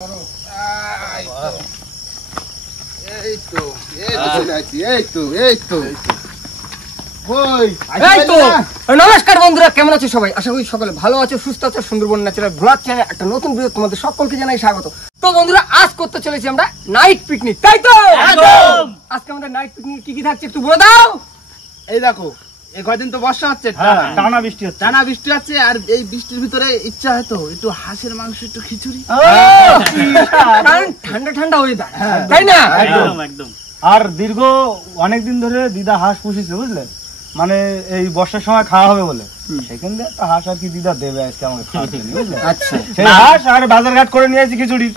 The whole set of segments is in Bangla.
নমস্কার বন্ধুরা, কেমন আছো সবাই? আশা করি সকলে ভালো আছো, সুস্থ আছো। সুন্দরবন ন্যাচারাল ব্লগ চ্যানেল একটা নতুন ভিডিও তোমাদের সকলকে জানাই স্বাগত। তো বন্ধুরা, আজ করতে চলেছি আমরা নাইট পিকনিক, তাই তো? আজকে আমাদের নাইট পিকনিক কি কি থাকছে একটু বলে দাও। এই দেখো, এই কয়দিন তো বর্ষা হচ্ছে, টানা বৃষ্টি হচ্ছে, আর এই বৃষ্টির ভিতরে ইচ্ছা হয়তো একটু হাঁসের মাংস, একটু খিচুড়ি, ঠান্ডা ঠান্ডা ওয়েদার, তাই না? একদম। আর দীর্ঘ অনেকদিন ধরে দিদা হাঁস পুষিছে, বুঝলে, মানে এই বর্ষার সময় খাওয়া হবে বলে সেখান থেকে একটা হাঁস আর কি দিদা দেবে আজকে আমাকে খাওয়ার জন্য, বুঝলে। আচ্ছা, সেই হাঁস আর বাজারঘাট করে নিয়ে আসি খিচুড়ি,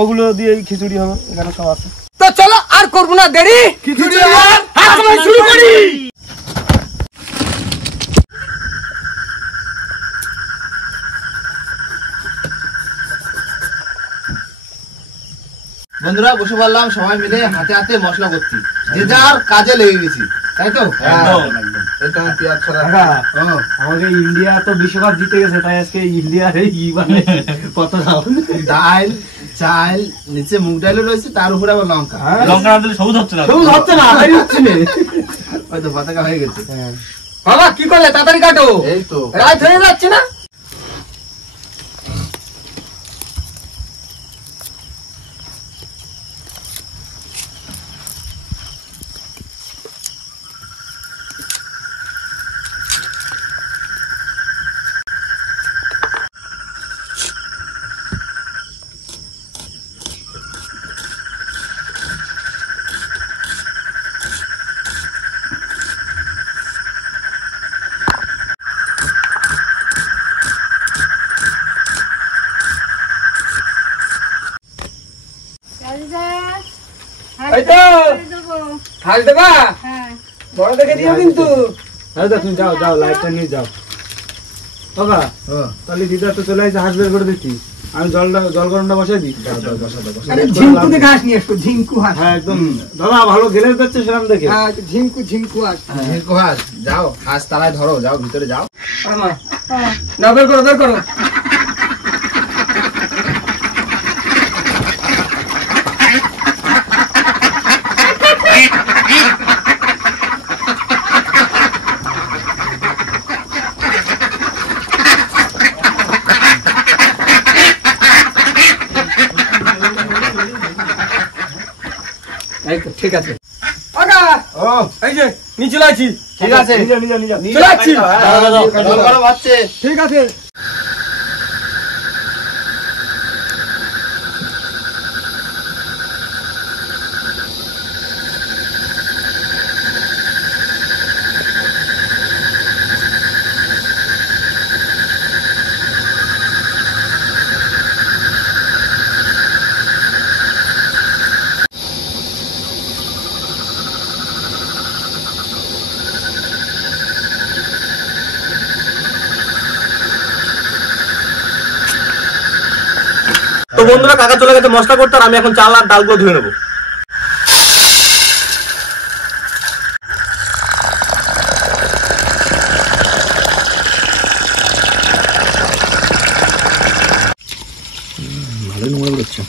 ওগুলো দিয়ে খিচুড়ি হবে, এখানে সব আছে। তো চলো আর করবো না দেরি, খিচুড়ি শুরু করি। বন্ধুরা বসে পড়লাম সবাই মিলে, হাতে হাতে মশলা করছি, যে যার কাজে লেগে গেছি, তাই তো? আমাকে ইন্ডিয়া তো বিশ্বকাপ জিতে গেছে, তাই আজকে ইন্ডিয়ার পতাকা, ডাল চাল নিচে মুগ ডালও রয়েছে, তার উপরে আবার লঙ্কা লঙ্কা দিলে সবুজ হচ্ছে না, হয়তো পতাকা হয়ে গেছে। বাবা কি করলে? তাড়াতাড়ি কাটো, এই তো রাত হয়ে যাচ্ছে না? হাল দেবা, বড় দেখে দিও কিন্তু। তুমি যাও যাও, লাইটটা নিয়ে যাও। বাবা তাহলে দিদা তো চলে আসছে, হাঁস বের করে দিচ্ছি, আমি জল গরমটা বসাই দিই। ঝিঙ্কু দেখে হাঁস নিয়ে আসবো, ঝিঙ্কু হাঁস। হ্যাঁ একদম দাদা, ভালো গেলে যাচ্ছে সেরকম দেখে। হ্যাঁ ঝিঙ্কু হাঁস। ঝিঙ্কু হাঁস, যাও হাঁস তালায় ধরো, যাও ভিতরে যাও। না বের করো। ঠিক আছে, এই যে নিচে লাইছি। ঠিক আছে, চলে আসছি। ঠিক আছে। তো বন্ধুরা, কাকা চলে গেছে মশলা করতে, আর আমি এখন চাল আর ডালগুলো ধুয়ে নেবো। ভালোই নোংরা বেরোচ্ছে।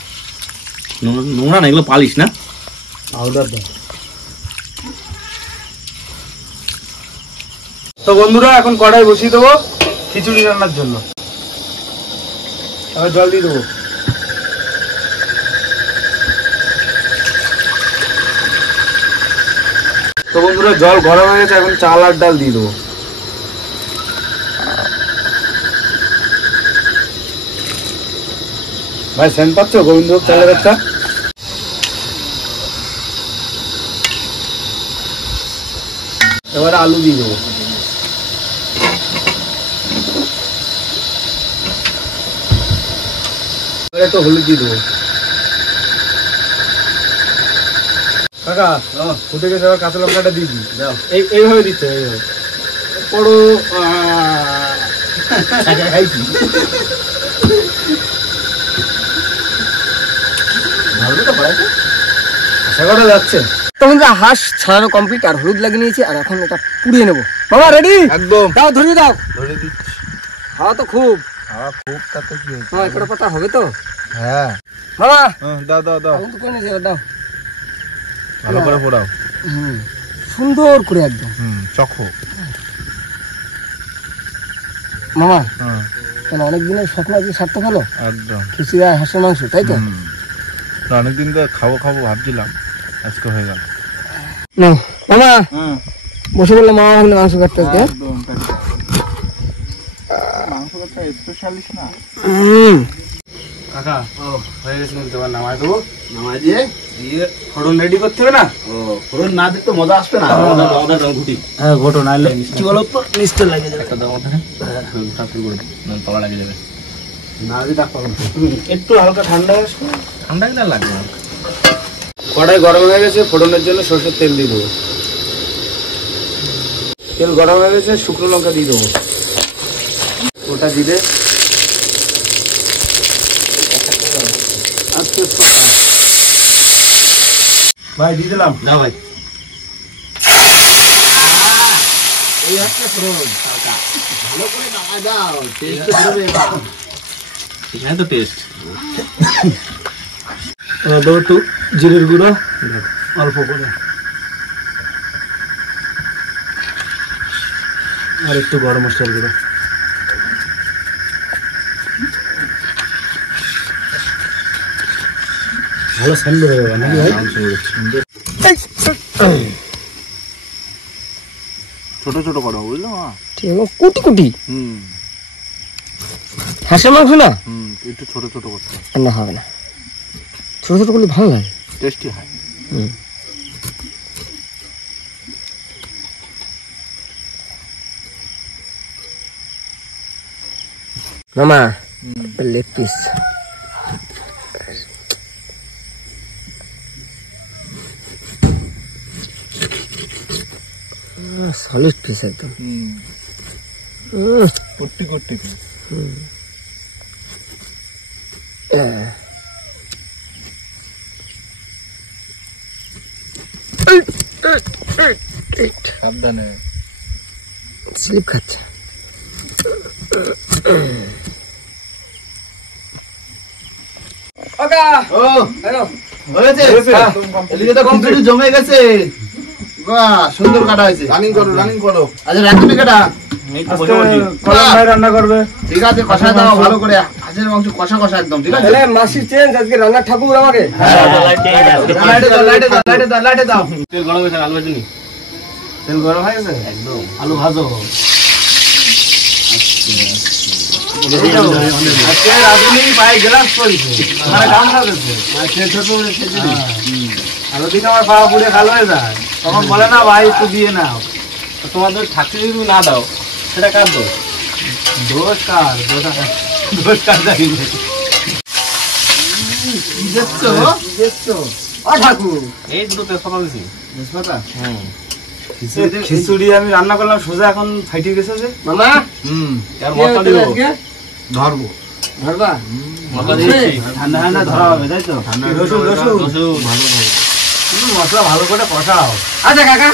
নোংরা না, এগুলো পালিশ না, পাউডার দেয়। তো বন্ধুরা, এখন কড়াই বসিয়ে দেবো খিচুড়ি রান্নার জন্য। আবার জল দিয়ে দেবো। তো বন্ধুরা, জল গরম হয়ে গেছে, এখন চাল আর ডাল দিয়ে দেবো। ভাই সেন্ট পাচ্ছ গোবিন্দভোগ চালের একটা? এবারে আলু দিয়ে দেবো। এবারে তো হলুদ দিয়ে দেবো। কাকা ফুটে গেছে, এবার কাঁচা লঙ্কাটা দিয়ে দিই। এইভাবে দিচ্ছে, এইভাবে পড়ো। আশা করা যাচ্ছে। তো বন্ধুরা, হাঁস ছাড়ানো কমপ্লিট, আর হলুদ লাগিয়ে নিয়েছি, আর এখন এটা পুড়িয়ে নেবো। বাবা রেডি? একদম। দাও, ধরিয়ে দাও। ধরে দিচ্ছি। হাওয়া তো খুব। হাওয়া খুব, তাতে কি হয়েছে? মামা একটা পাতা হবে তো? হ্যাঁ মামা দাও দাও দাও, আগুন তো করে নিয়ে দাও। ভালো করে পোড়াও। সুন্দর করে একদম। চখো। মামা হ্যাঁ কেন অনেক দিনের স্বপ্ন আজকে সার্থক হলো? একদম। খিচুড়ি আর হাঁসের মাংস, তাই তো? অনেকদিন ধরে খাবো খাবো ভাবছিলাম, আজকে হয়ে গেল। না মামা বসে বললাম, মামা ভাবলে মাংস কাটতে আজকে। মাংস একটা স্পেশালিস্ট না কাকা হয়ে গেছে কিন্তু, এবার নামাই দেবো। নামাই দিয়ে দিয়ে ফোড়ন রেডি করতে হবে না? ফোড়ন না দিতে মজা আসবে না। ঘুটি হ্যাঁ ঘটো, নাহলে কি বলো তো নিচটা লাগে যাবে। পাওয়া লাগে যাবে না দিলে ডাক পাবো না। একটু হালকা ঠান্ডা আসবে, ঠান্ডা কিনা লাগবে না। কড়াই গরম হয়ে গেছে, ফোড়নের জন্য সরষের তেল দিয়ে দেবো। তেল গরম হয়ে গেছে, শুকনো লঙ্কা দিয়ে দেবো। ওটা দিলে ভাই দিয়ে দিলাম। না ভাই এই একটা ফোড়ন ভালো করে নামাই দাও, টেস্ট করবে এবার। এখানে তো টেস্ট। দেবো একটু জিরের গুঁড়ো অল্প করে, আর একটু গরম মশলার গুঁড়ো। ভালো স্যান্ড হয়ে যাবে নাকি ভাই? ছোট ছোট করো, বুঝলো? ঠিক আছে, কুটি কুটি হাঁসের মাংস না? একটু ছোট ছোট করতে না হবে না, ছোট ছোট করলে ভালো লাগে। টেস্টি হয়। মামা লেগ পিস সলিড পিস একদম। কুটি কুটি সাবধানে, স্লিপ খাচ্ছে। ও হয়েছে। এদিকে তো খিচুড়ি জমে গেছে। বাহ, সুন্দর কাটা হয়েছে। রানিং করো, রানিং করো। আচ্ছা রাখবি কাটা। কলম ভাই রান্না করবে। ঠিক আছে, কষায় দাও ভালো করে। হাঁসের মাংস কষা কষা একদম, ঠিক আছে? মাসির চেঞ্জ আজকে রান্নার ঠাকুর আমাকে। লাইটে দাও, লাইটে দাও, লাইটে দাও, লাইটে দাও। তেল গরম হয়েছে, আলু ভাজি। তেল গরম হয়ে গেছে একদম, আলু ভাজো। আজকে রাঁধুনি পায়ে গ্লাস পড়েছে, আমার গামছা দিচ্ছে। আর ওদিকে আমার পা পুড়ে কালো হয়ে যায়, তখন বলে না ভাই একটু দিয়ে নাও। তোমাদের থাকতে যদি তুমি না দাও, সেটা কার দোষ? দোষ কার? দোষ কার জানি না। কি দেখছো? ও ঠাকুর, এই দুটো তেজপাতা দিছি। তেজপাতা? খিচুড়ি আমি রান্না করলাম সোজা, এখন ফাইটে গেছে যে। মামা আর কি মশলা হচ্ছে দিব, আজকে? ধরবো। ধরবা? মশলা দিয়েছি। ঠান্ডা ঠান্ডা ধরা হবে, তাই তো? রসুন রসুন মশলা ভালো করে কষাও। আচ্ছা কাকা,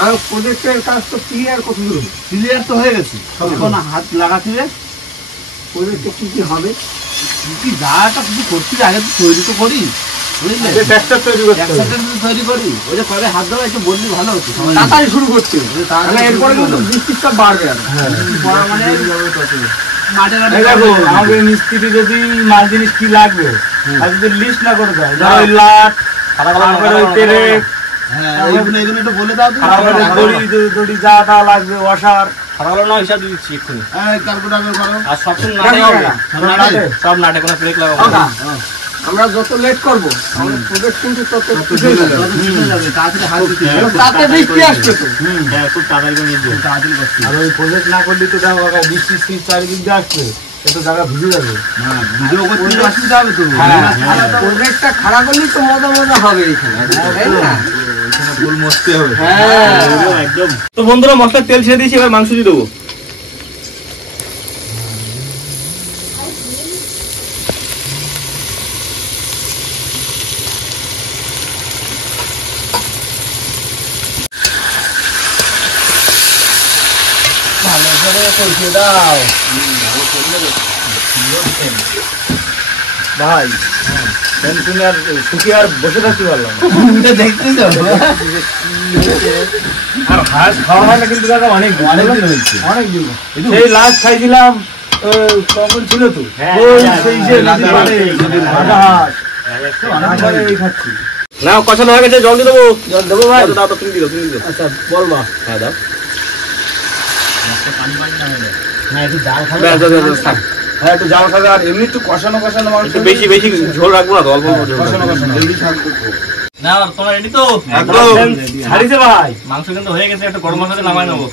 আমার প্রজেক্টের কাজ তো ক্লিয়ার কত দূর? ক্লিয়ার তো হয়ে গেছে। এখন হাত লাগাচ্ছিলে, প্রজেক্টে কি কি হবে? কি যা একটা কিছু করছি, আগে তো তৈরি তো করি, বুঝলে? ট্রাক্টর তৈরি করতে হবে। একসাথে যদি তৈরি করি, ওই যে কবে হাত দেওয়া একটু বললি ভালো হতো। সবাই তাড়াতাড়ি শুরু করতে হবে, তাড়াতাড়ি মানে এরপরে কিন্তু বৃষ্টির চাপ বাড়বে আর। পড়া মানে মাঠে ঘাটে এই দেখো, আমাদের মিস্ত্রি যদি মাল জিনিস কি লাগবে আর যদি লিস্ট না করে দেয়, ধরো ওই লাট, তারপরে ওই পেরেক, হ্যাঁ, এইগুলো এগুলো একটু বলে দাও তো। তারপরে দড়ি যা তা লাগবে, ওয়াশার, খারাপ না হিসাব দিচ্ছি এক্ষুনি। এই ক্যালকুলেটর করো। আর সব সব নাটে কোনো ব্রেক লাগাবো কাকা, আমরা যত লেট করবো আমাদের প্রজেক্ট কিন্তু তত পিছিয়ে যাবে। তাড়াতাড়ি হাত দিতে কারণ তাতে বৃষ্টি আসবে তো। হ্যাঁ, খুব তাড়াতাড়ি করে নিয়ে যাবো। তাড়াতাড়ি করছি। আর ওই প্রজেক্ট না করলে তো দেখো কাকা, বৃষ্টির শীত চারিদিক দিয়ে আসবে, এত জায়গা ভিজে যাবে। হ্যাঁ, ভিডিও করতে অসুবিধা হবে তো। প্রজেক্টটা খারাপ হলেই তো মজা মজা হবে এখানে, তাই না? ফুল মস্তি হবে। হ্যাঁ, একদম। তো বন্ধুরা, মশলার তেল ছেড়ে দিয়েছি, এবার মাংস দিয়ে দেবো। ভালো করে কষিয়ে দাও। ভাই শুনে আর সুখী আর বসে থাকতে পারলাম দেখতেছ আর হাঁস খাওয়া হয় না কিন্তু দাদা অনেক দিন হয়েছে অনেক দিন সেই লাস্ট খাইছিলাম কখন ছিল তো সেই যে খাচ্ছি না কষানো হয়ে গেছে জল দিয়ে দেবো জল দেবো ভাই দাও তো তুমি দিও আচ্ছা বল মা হ্যাঁ দাও হ্যাঁ একটু জাল খাবে আর এমনি একটু কষানো মাংস বেশি ঝোল রাখবো না অল্প কষানো না তোমার রেডি তো একদম ছাড়িছে ভাই মাংস কিন্তু হয়ে গেছে একটু গরম মশলা নামাই নেবো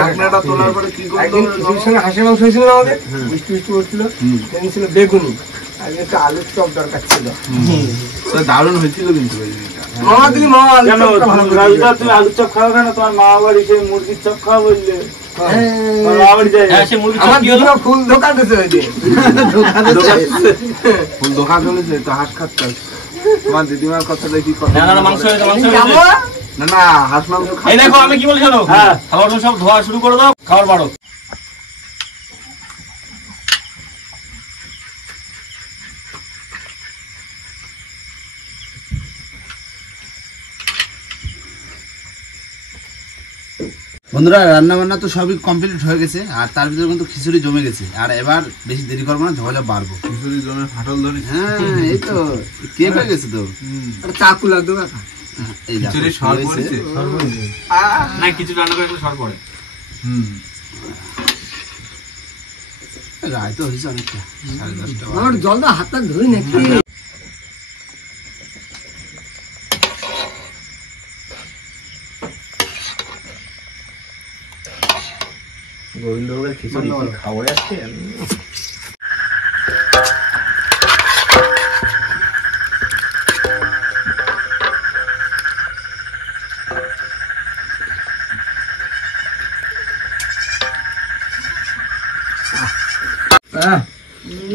ঢাকনাটা তোলার পরে কি একদিন খিচুড়ির সঙ্গে হাঁসের মাংস হয়েছিল না আমাদের মিষ্টি বলছিল সেদিন ছিল বেগুনি আর একটা আলুর চপ দরকার ছিল দারুণ হয়েছিল কিন্তু মামা দিলি মামা আলুর কেন চপটা ভালো করে রাজুদা তুমি আলুর চপ খাও কেন তোমার মা বাড়ি সেই মুরগির চপ খাও বললে তোমার মা বাড়ি যাই আমার দিদিমা ফুল দোকান দিতে হয়েছে ফুল দোকান চলেছে তো হাঁস খাচ্ছে তোমার দিদিমার কথাটা কি কথা না মাংস হয়েছে যাবো না হাঁস মাংস এই দেখো আমি কি বলি জানো হ্যাঁ খাবার সব ধোয়া শুরু করে দাও খাবার বাড়ো বন্ধুরা রান্না বান্না তো সবই কমপ্লিট হয়ে গেছে আর তার ভিতরে কিন্তু খিচুড়ি জমে গেছে আর এবার বেশি দেরি করবো না ঝোলে বাড়বো খিচুড়ি জমে ফাটল ধরে হ্যাঁ এই তো কে হয়ে গেছে তো চাকু লাগতো কাকা এই খিচুড়ি সর পড়েছে না কিছু রান্না করে একটু সর পড়ে রায় তো হয়েছে অনেকটা 10:30 আমার জলটা হাতটা ধরি নাকি গোবিন্দভোগের খিচুড়ি খাবারে আসছে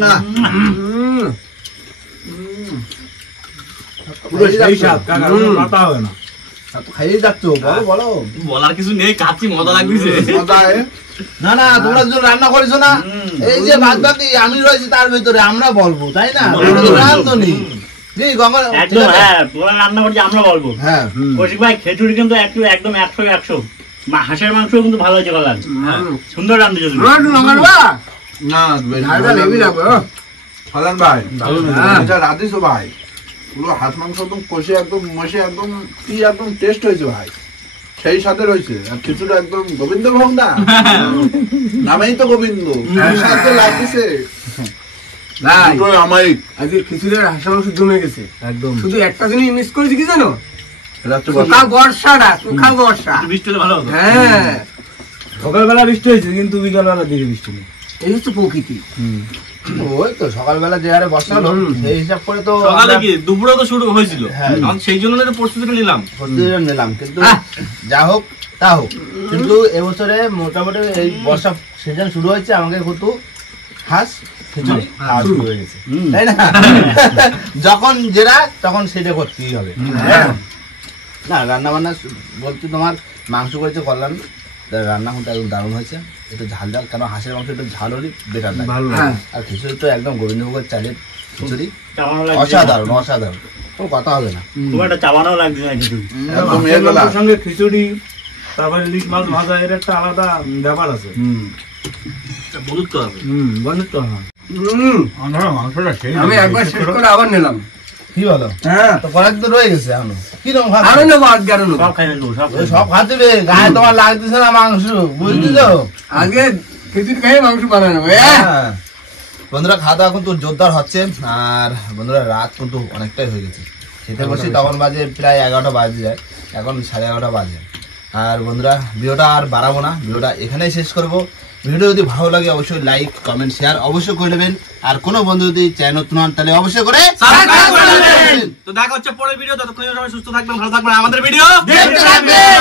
না পুরো সেই স্বাদ কাকা পাতা হবে না খাইয়ে যাচ্ছ বলো বলো বলার কিছু নেই খাচ্ছি মজা লাগছে না না তোমরা যদি রান্না করেছো না এই যে ভাত বাকি আমি রয়েছি তার ভিতরে আমরা বলবো তাই না রান্ধনি একদম হ্যাঁ তোরা রান্না করছি আমরা বলবো হ্যাঁ কৌশিক ভাই খিচুড়ি কিন্তু একদম 100 হাঁসের মাংস কিন্তু ভালো হয়েছে কালার সুন্দর রান্ধেছো তুমি না ঝালটা লেবি লাগবে ফলান ভাই এটা রাধিস ভাই পুরো হাঁস মাংস একদম কষে একদম মশে একদম কি একদম টেস্ট হয়েছে ভাই সেই সাথে রয়েছে আর খিচুড়ি একদম গোবিন্দ ভোগ না নামেই তো গোবিন্দ সাথে লাগতেছে ভাই আমাই আজকে খিচুড়ির হাঁসের মাংস জমে গেছে একদম শুধু একটা জিনিস মিস করেছি কি জানো রাত্রে সুখা বর্ষা বৃষ্টি হলে ভালো হতো হ্যাঁ সকালবেলা বৃষ্টি হয়েছে কিন্তু বিকালবেলা দিকে বৃষ্টি নেই এই হচ্ছে প্রকৃতি ওই তো সকালবেলা যে হারে বর্ষা হলো সেই হিসাব করে তো সকালে কি দুপুরে তো শুরু হয়েছিল হ্যাঁ। এখন সেই জন্য তো প্রস্তুতিটা নিলাম নিলাম কিন্তু যা হোক তা হোক কিন্তু এবছরে মোটামুটি এই বর্ষা সিজন শুরু হয়েছে আমাকে কিন্তু হাঁস খিচুড়ি খাওয়া শুরু হয়ে গেছে তাই না যখন যেটা তখন সেটা করতেই হবে না রান্না বান্না বলতে তোমার মাংস করেছে কল্যাণ রান্না কিন্তু একদম দারুণ হয়েছে একটু ঝাল ঝাল কেন হাঁসের মাংস একটু ঝাল হলে বেটার লাগে আর খিচুড়ি তো একদম গোবিন্দভোগের চালের খিচুড়ি অসাধারণ কোনো কথা হবে না খুব একটা চাবানো লাগছে না খিচুড়ি মাংসের সঙ্গে খিচুড়ি তারপরে ইলিশ মাছ ভাজা এর একটা আলাদা ব্যাপার আছে বন্ধুত্ব হবে বন্ধুত্ব হবে মাংসটা সেই আমি একবার শেষ করে আবার নিলাম কি বলো হ্যাঁ তো কয়েক তো রয়ে গেছে এখনো কিরকম আরো নেবো আজকে আরো নেবো সব খাই নেবো সব সব খাতে গায়ে তোমার লাগতেছে না মাংস বুঝলি তো আজকে খিচুড়ি খেয়ে মাংস বানানো নেবো হ্যাঁ। বন্ধুরা খাওয়া দাওয়া কিন্তু জোরদার হচ্ছে আর বন্ধুরা রাত কিন্তু অনেকটাই হয়ে গেছে খেতে বসি তখন বাজে প্রায় 11টা বাজে যায় এখন 11:30 বাজে আর বন্ধুরা ভিডিওটা আর বাড়াবো না ভিডিওটা এখানেই শেষ করব ভিডিও যদি ভালো লাগে অবশ্যই লাইক কমেন্ট শেয়ার অবশ্যই করে নেবেন আর কোনো বন্ধু যদি চ্যানেল নতুন হন তাহলে অবশ্যই করে সাবস্ক্রাইব করে নেবেন তো দেখা হচ্ছে পরের ভিডিও ততক্ষণ সবাই সুস্থ থাকবেন ভালো থাকবেন আমাদের ভিডিও দেখতে থাকবেন।